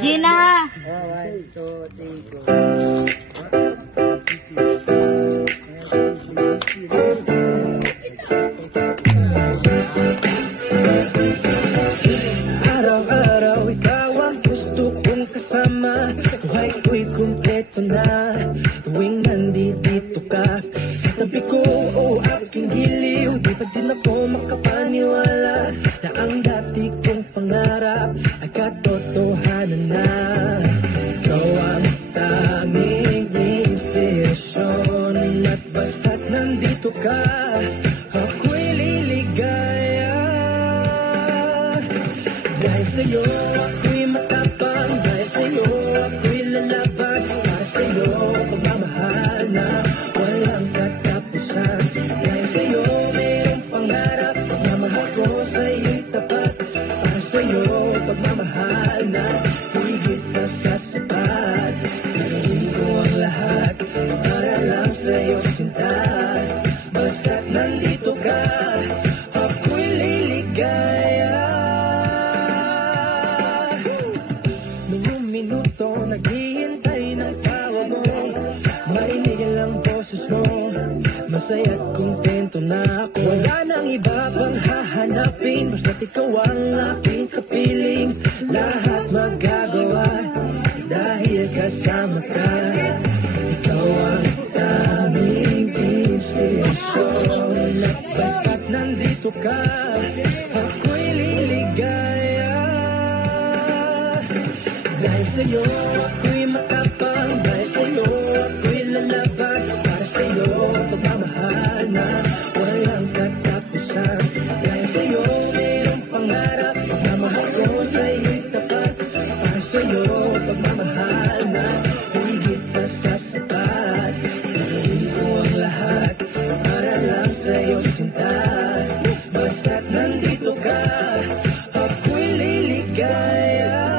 Gina. Araw-araw ikaw ang gusto kong kasama. Buhay ko'y kumpleto na tuwing nandito ka sa tabi ko. O aking giliw, di ba din ako makapaniwala na ang dati kong pangarap ay katotohanan na. Ikaw ang tanging inspirasyon at basta't nandito ka, ako'y liligaya. Dahil sa'yo ako'y matapang, dahil sa'yo ako'y lalaban, para sa'yo pagmamahal na walang katapusan. Dahil sa'yo mayroong pangarap, pagmamahal ko sa'yo'y tapat, para sa'yo pagmamahal na higit na sa sapat. Gagawin ko ang lahat para lang sa'yo sinta, basta't nandito ka, ako'y liligaya. Minuto naghihintay ng tawag mo, marinig ang boses mo, masaya't kontento na ako. Wala nang iba pang hahanapin, basta't ikaw ang aking kapiling. Lahat magagawa dahil kasama ka. Ikaw ang tanging inspirasyon at basta't nandito ka, ako'y liligaya. Dahil sa'yo ako'y matapang, dahil sa'yo ako'y lalaban, para sa'yo pagmamahal na walang katapusan. Dahil sa'yo mayroong pangarap, pagmamahal ko sa'yo'y tapat, para sa'yo pagmamahal na higit pa sa sapat. Gagawin ko ang lahat para lang sa'yo sinta, basta't nandito ka, ako'y liligaya.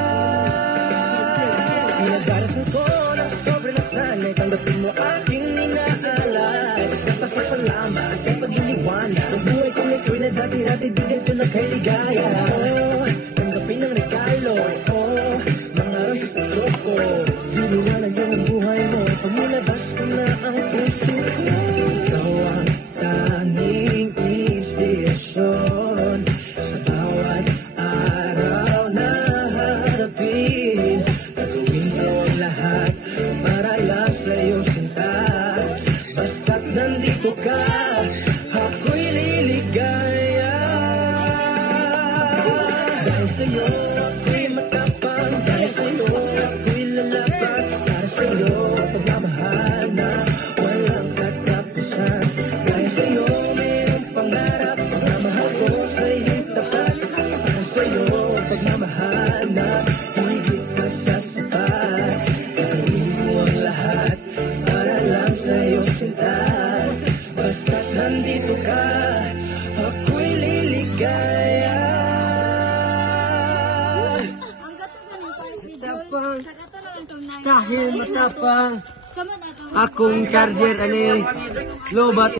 Pinagdarasal ko ng sobrang nasanay, tanggapin mo aking inaalay. Nagpasasalamat sa pag-iniwanag, ang buhay ko nito'y na dati-dati di ganito na kay ligaya. Tanggapin ang regalo, mga rosas sa choco, diniwanan yung buhay mo, pamilabas ko na ang puso ko. Ikaw ang tanging inspirasyon sa bawat araw na harapin. Gagawin ko ang lahat para lang sa'yo sinta, basta't nandito ka, ako'y liligaya. Dahil sa'yo ako'y matapang, dahil sa'yo ako'y lalaban, para sa'yo pagmamahal na walang katapusan. Dahil sa'yo mayroong pangarap, pagmamahal ko sa'yo'y tapat, para sa'yo pagmamahal na higit pa sa sapat. Gagawin ko ang lahat para lang sa'yo sinta, basta't nandito ka, ako'y liligaya. Matapang. Dahil matapang akong charger ani lobat.